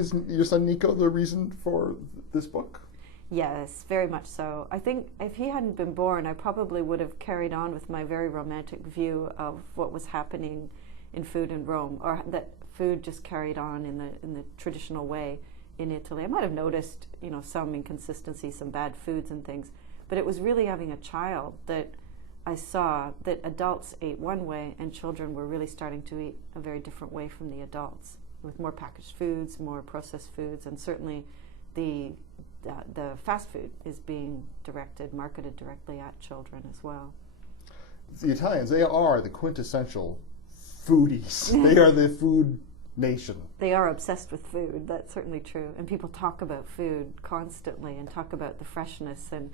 is your son Nico the reason for this book? Yes, very much so. I think if he hadn't been born, I probably would have carried on with my very romantic view of what was happening in food in Rome, or that food just carried on in the traditional way in Italy. I might have noticed, some inconsistencies, some bad foods and things, but it was really having a child that I saw that adults ate one way and children were really starting to eat a very different way from the adults, with more packaged foods, more processed foods, and certainly the fast food is being marketed directly at children as well. The Italians, they are the quintessential foodies. They are the food nation. They are obsessed with food, that's certainly true. And people talk about food constantly and talk about the freshness. And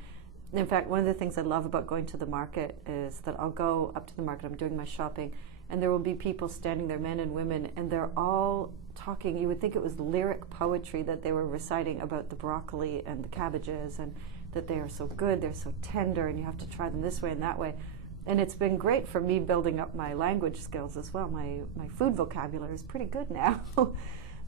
in fact, one of the things I love about going to the market is that I'll go up to the market, I'm doing my shopping, and there will be people standing there, men and women, and they're all talking. You would think it was lyric poetry that they were reciting about the broccoli and the cabbages, and that they are so good, they're so tender, and you have to try them this way and that way. And it's been great for me building up my language skills as well. My food vocabulary is pretty good now.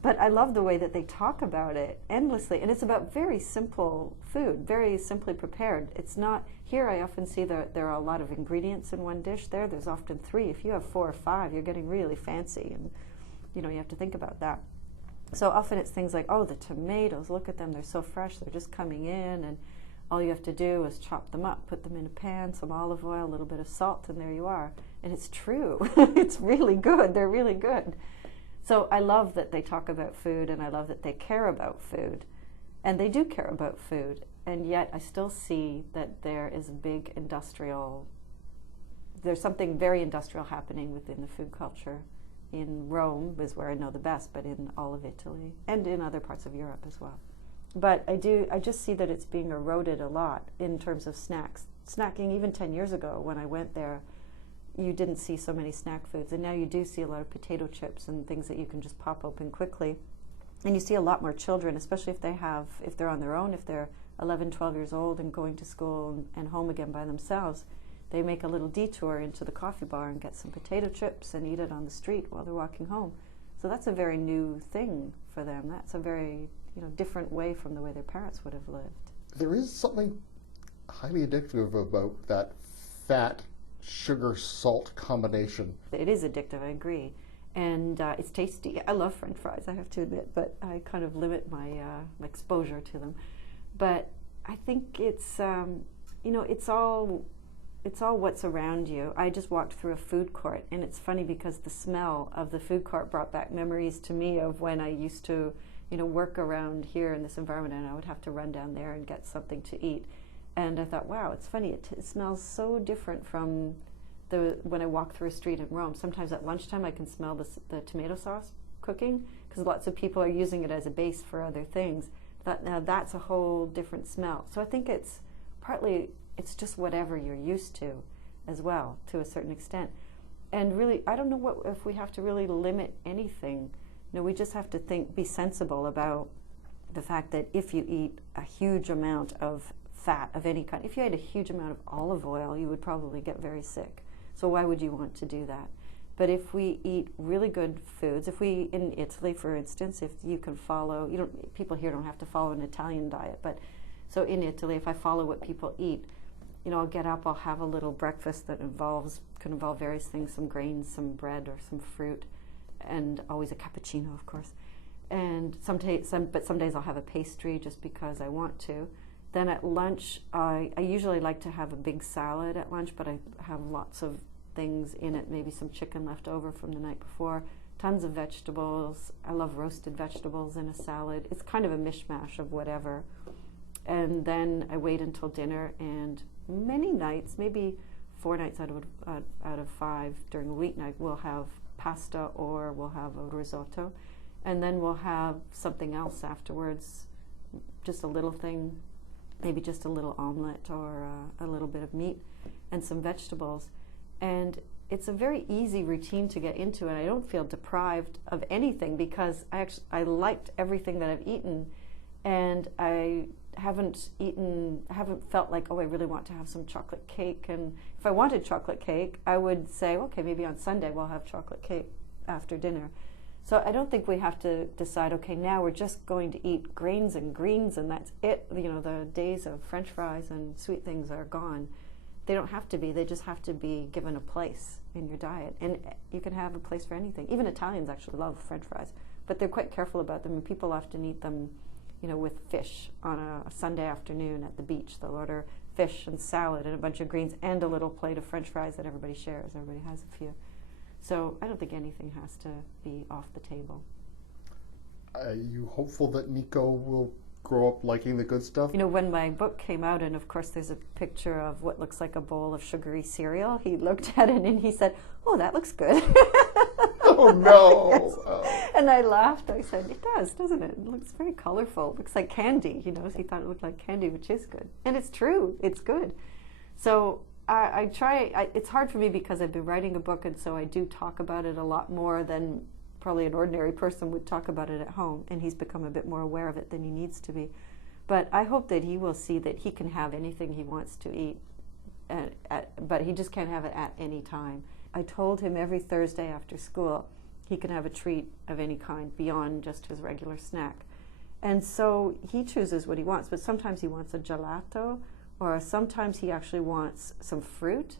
But I love the way that they talk about it endlessly. And it's about very simple food, very simply prepared. It's not, here I often see that there are a lot of ingredients in one dish. There's often 3. If you have 4 or 5, you're getting really fancy. And, you have to think about that. So often it's things like, the tomatoes, look at them, they're so fresh, they're just coming in. And all you have to do is chop them up, put them in a pan, some olive oil, a little bit of salt, and there you are. And it's true. It's really good. They're really good. So I love that they talk about food, and I love that they care about food. And they do care about food. And yet I still see that there is a big there's something very industrial happening within the food culture. In Rome is where I know the best, but in all of Italy and in other parts of Europe as well. But I just see that it's being eroded a lot in terms of snacks. Snacking, even 10 years ago when I went there, you didn't see so many snack foods. And now you do see a lot of potato chips and things that you can just pop open quickly. And you see a lot more children, especially if they're on their own, if they're 11, 12 years old and going to school and home again by themselves. They make a little detour into the coffee bar and get some potato chips and eat it on the street while they're walking home. So that's a very new thing for them. That's a very different way from the way their parents would have lived. There is something highly addictive about that fat, sugar, salt combination. It is addictive, I agree. And it's tasty. I love French fries, I have to admit, but I kind of limit my exposure to them. But I think it's all what's around you. I just walked through a food court, and it's funny because the smell of the food court brought back memories to me of when I used to work around here in this environment, and I would have to run down there and get something to eat. And I thought, wow, it's funny, it smells so different from when I walk through a street in Rome. Sometimes at lunchtime I can smell the tomato sauce cooking, because lots of people are using it as a base for other things. Now that's a whole different smell. So I think it's just whatever you're used to as well, to a certain extent. And really, I don't know if we have to really limit anything. We just have to be sensible about the fact that if you eat a huge amount of fat of any kind, if you ate a huge amount of olive oil, you would probably get very sick. So why would you want to do that? But if we eat really good foods, in Italy, for instance, if you can follow, people here don't have to follow an Italian diet, but so in Italy, if I follow what people eat, I'll get up, I'll have a little breakfast that can involve various things, some grains, some bread, or some fruit, and always a cappuccino, of course. And some days I'll have a pastry just because I want to. Then at lunch, I usually like to have a big salad at lunch, but I have lots of things in it, maybe some chicken left over from the night before, tons of vegetables. I love roasted vegetables in a salad. It's kind of a mishmash of whatever. And then I wait until dinner, and many nights, maybe 4 nights out of 5 during a weeknight, we'll have pasta or we'll have a risotto, and then we'll have something else afterwards, just a little thing, maybe just a little omelet or a little bit of meat and some vegetables. And it's a very easy routine to get into, and I don't feel deprived of anything because I liked everything that I've eaten, and I haven't felt like, I really want to have some chocolate cake. And if I wanted chocolate cake, I would say, okay, maybe on Sunday we'll have chocolate cake after dinner. So I don't think we have to decide, okay, now we're just going to eat grains and greens and that's it. You know, the days of French fries and sweet things are gone. They don't have to be. They just have to be given a place in your diet. And you can have a place for anything. Even Italians actually love French fries, but they're quite careful about them. And people often eat them, you know, with fish on a Sunday afternoon at the beach. They'll order fish and salad and a bunch of greens and a little plate of French fries that everybody shares. Everybody has a few. So I don't think anything has to be off the table. Are you hopeful that Nico will grow up liking the good stuff? You know, when my book came out, and of course there's a picture of what looks like a bowl of sugary cereal, he looked at it and he said, "Oh, that looks good." Oh, no. Yes. Oh. And I laughed. I said, "It does, doesn't it? It looks very colorful. It looks like candy." You know, so he thought it looked like candy, which is good. And it's true. It's good. So I try. It's hard for me because I've been writing a book, and so I do talk about it a lot more than probably an ordinary person would talk about it at home, and he's become a bit more aware of it than he needs to be. But I hope that he will see that he can have anything he wants to eat, but he just can't have it at any time. I told him every Thursday after school he can have a treat of any kind beyond just his regular snack. And so he chooses what he wants, but sometimes he wants a gelato, or sometimes he actually wants some fruit,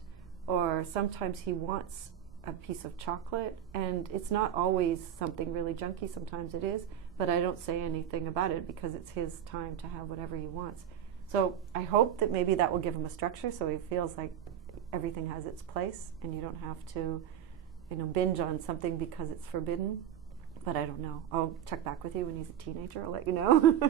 or sometimes he wants a piece of chocolate. And it's not always something really junky, sometimes it is, but I don't say anything about it because it's his time to have whatever he wants. So I hope that maybe that will give him a structure so he feels like everything has its place and you don't have to, you know, binge on something because it's forbidden. But I don't know. I'll check back with you when he's a teenager. I'll let you know.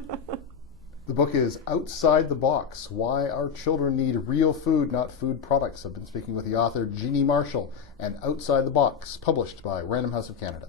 The book is Outside the Box, Why Our Children Need Real Food, Not Food Products. I've been speaking with the author, Jeannie Marshall, and Outside the Box, published by Random House of Canada.